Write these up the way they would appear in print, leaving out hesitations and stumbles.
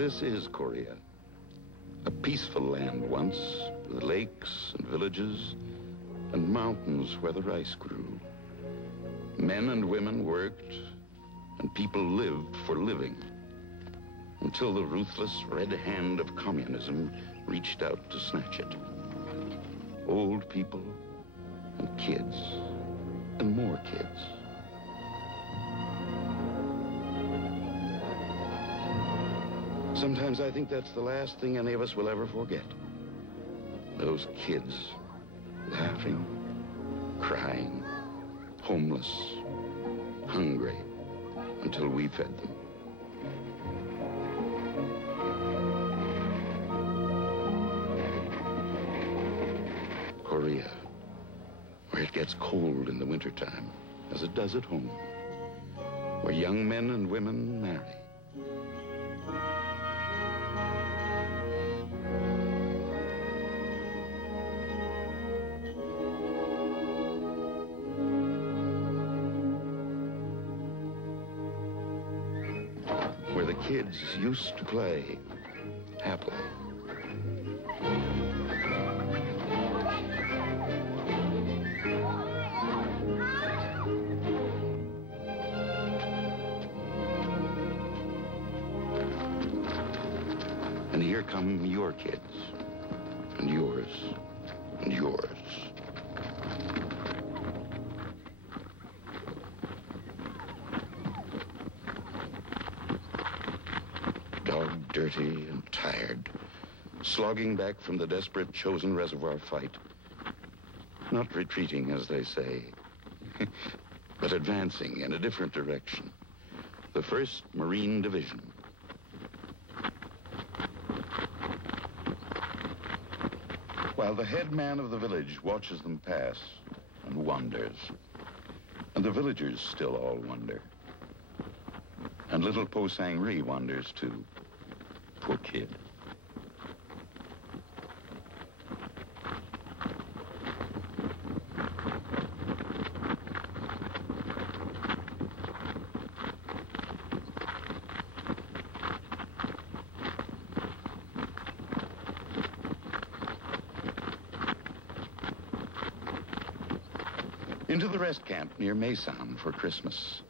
This is Korea, a peaceful land once, with lakes and villages and mountains where the rice grew. Men and women worked, and people lived for living, until the ruthless red hand of communism reached out to snatch it. Old people and kids and more kids. Sometimes I think that's the last thing any of us will ever forget. Those kids laughing, crying, homeless, hungry, until we fed them. Korea, where it gets cold in the wintertime, as it does at home, where young men and women marry. Where the kids used to play happily. And here come your kids, and yours, and yours. Dog dirty and tired, slogging back from the desperate Chosin reservoir fight. Not retreating, as they say, but advancing in a different direction. The 1st Marine Division. While the head man of the village watches them pass and wonders. And the villagers still all wonder. And little Po Sang-ri wonders too. Poor kid. Into the rest camp near Mason for Christmas.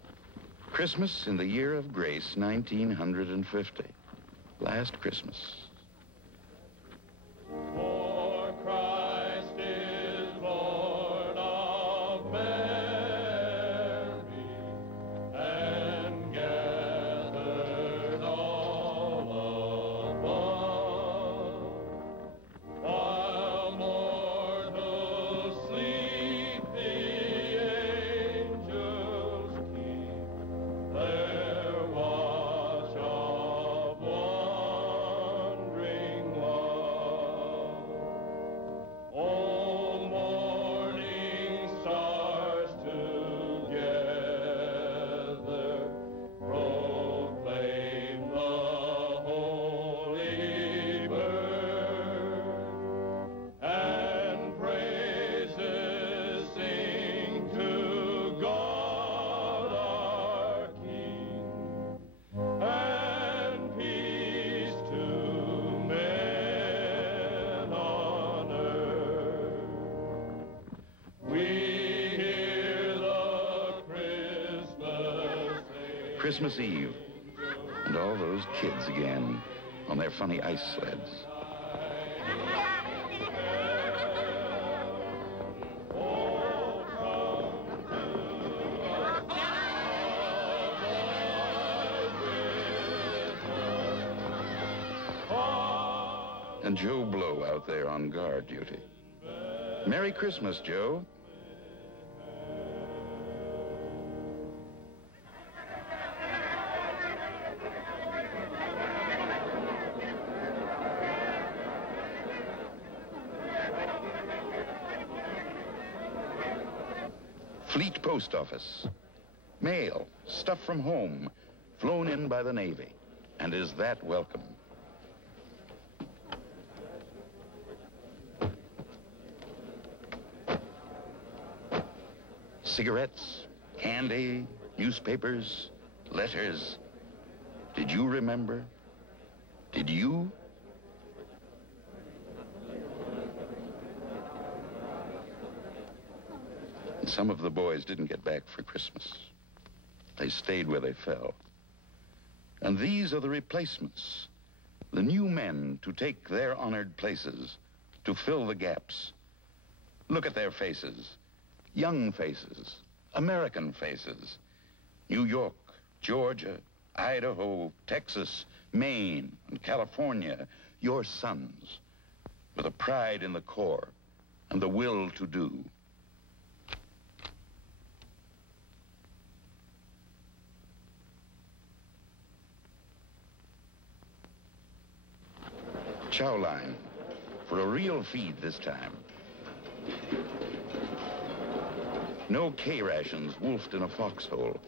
Christmas in the year of grace, 1950. Last Christmas. For Christ is born of Mary, and gathered all above, while mortals sleep, the angels keep their watch of wandering love. O morning stars together proclaim the holy birth, and praises sing to God our King, and peace to men on earth. We hear the Christmas Eve, and all those kids again on their funny ice sleds. And Joe Blow out there on guard duty. Merry Christmas, Joe. Fleet Post Office. Mail, stuff from home, flown in by the Navy. And is that welcome? Cigarettes, candy, newspapers, letters. Did you remember? Did you? And some of the boys didn't get back for Christmas. They stayed where they fell. And these are the replacements, the new men to take their honored places, to fill the gaps. Look at their faces, young faces, American faces. New York, Georgia, Idaho, Texas, Maine, and California, your sons, with a pride in the core and the will to do. Chow line, for a real feed this time. No K-rations wolfed in a foxhole.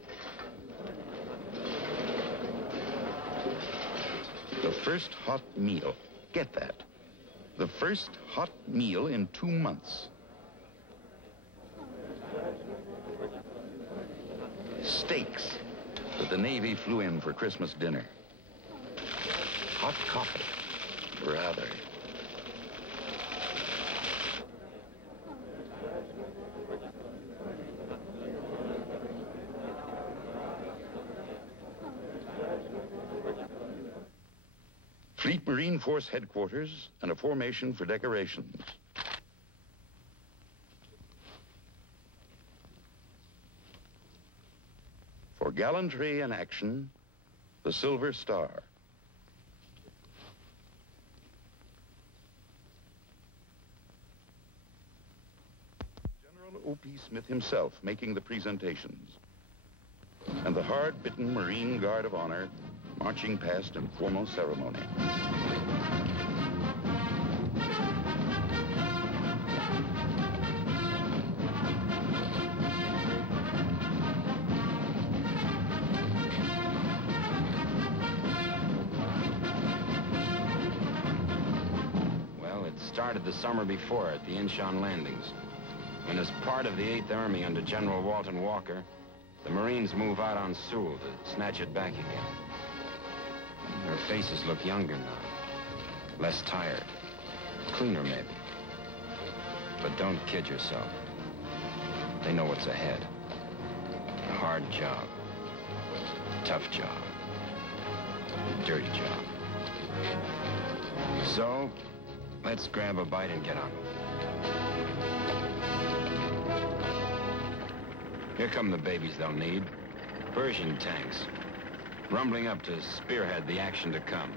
The first hot meal, get that, the first hot meal in 2 months. Steaks that the Navy flew in for Christmas dinner. Hot coffee. Rather. Fleet Marine Force headquarters and a formation for decorations. For gallantry and action, the Silver Star. O.P. Smith himself making the presentations. And the hard-bitten Marine Guard of Honor marching past in formal ceremony. Well, it started the summer before at the Incheon landings, when as part of the 8th Army under General Walton Walker, the Marines move out on Sewell to snatch it back again. Their faces look younger now, less tired, cleaner maybe. But don't kid yourself. They know what's ahead. A hard job, tough job, dirty job. So, let's grab a bite and get on with it. Here come the babies they'll need. Persian tanks, rumbling up to spearhead the action to come.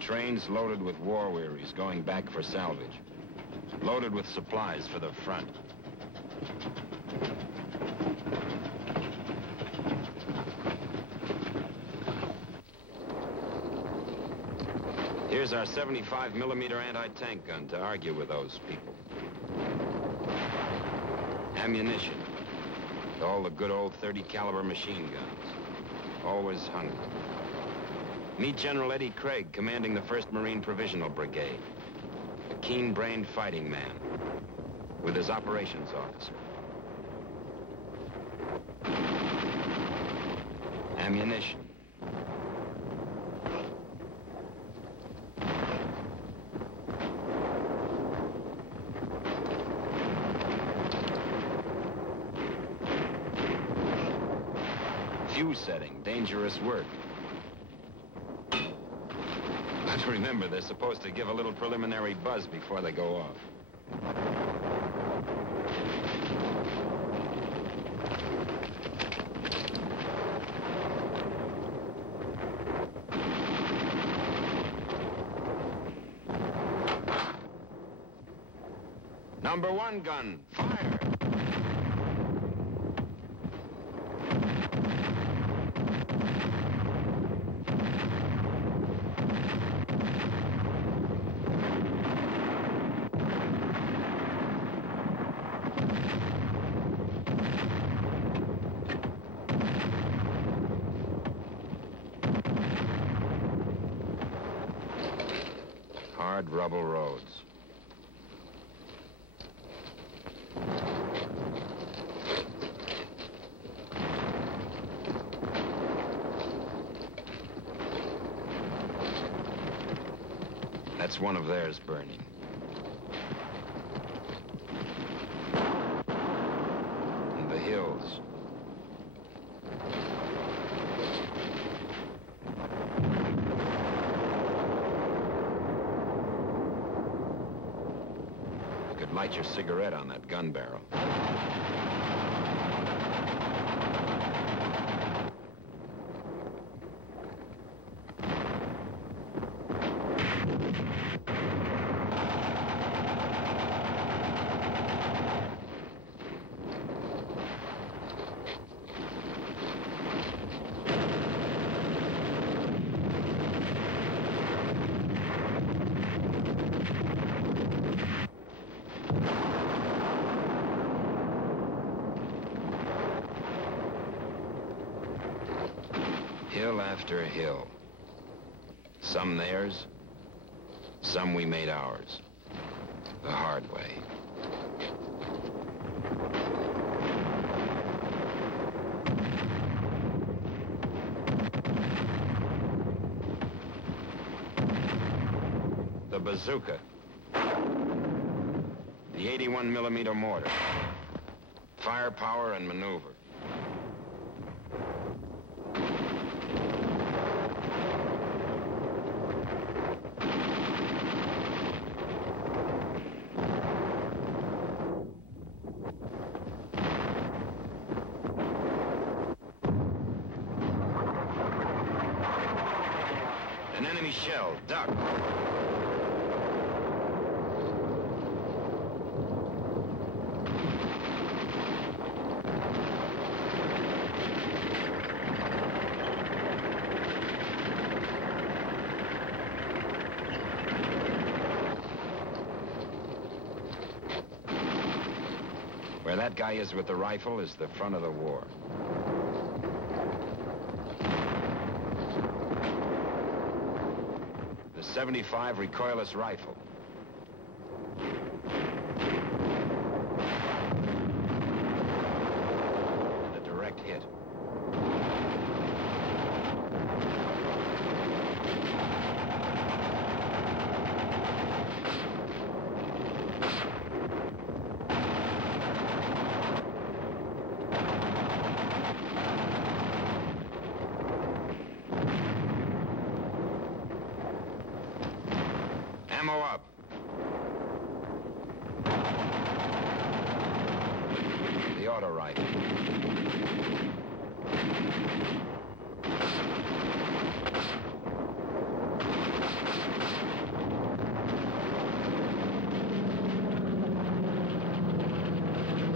Trains loaded with war wearies going back for salvage. Loaded with supplies for the front. Here's our 75mm anti-tank gun to argue with those people. Ammunition. All the good old 30 caliber machine guns. Always hungry. Meet General Eddie Craig, commanding the 1st Marine Provisional Brigade. A keen-brained fighting man with his operations officer. Ammunition. Fuse setting, dangerous work. But remember, they're supposed to give a little preliminary buzz before they go off. Number 1 gun, fire! Hard rubble roads. That's one of theirs burning. And the hills. You could light your cigarette on that gun barrel. Hill after hill. Some theirs, some we made ours. The hard way. The bazooka. The 81mm mortar. Firepower and maneuver. An enemy shell, duck. Where that guy is with the rifle is the front of the war. The 75 recoilless rifle. And a direct hit. Ammo up. The auto rifle.